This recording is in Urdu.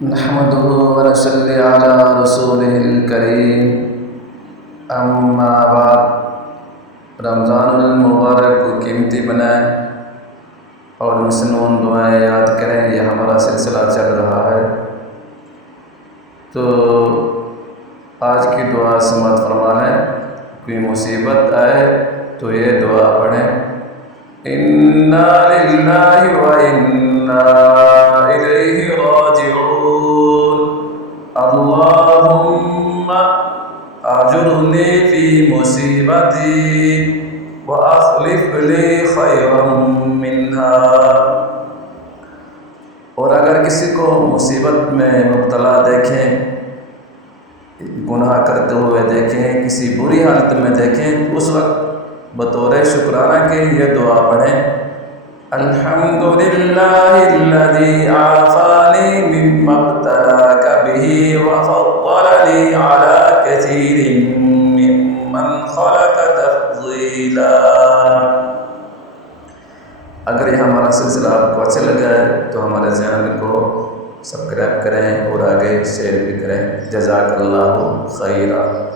نحمده ونصلي على رسوله الكريم اما بعد رمضان المبارک کو قیمتی بنائیں اور مسنون دعائیں یاد کریں۔ یہ ہمارا سلسلہ چل رہا ہے، تو آج کی دعا سماعت فرمائیں۔ کوئی مصیبت آئے تو یہ دعا پڑھیں، انا للہ و انا الیہ راجعون، اللہم اجرنی فی مصیبتی واخلف لی خیرا منہا۔ اور اگر کسی کو مصیبت میں مبتلا دیکھیں، گناہ کرتے ہوئے دیکھیں، کسی بری حالت میں دیکھیں، اس وقت بطور شکرانہ کے یہ دعا پڑھیں، الحمدللہ الذی عافانی مما ابتلاک بہ وفضلنی علی کثیر ممن خلق تفضیلا۔ اگر یہ ہمارا سلسلہ آپ کو اچھا لگا ہے تو ہمارے چینل کو سبسکرائب کریں اور آگے شیئر بھی کریں۔ جزاک اللہ خیرا۔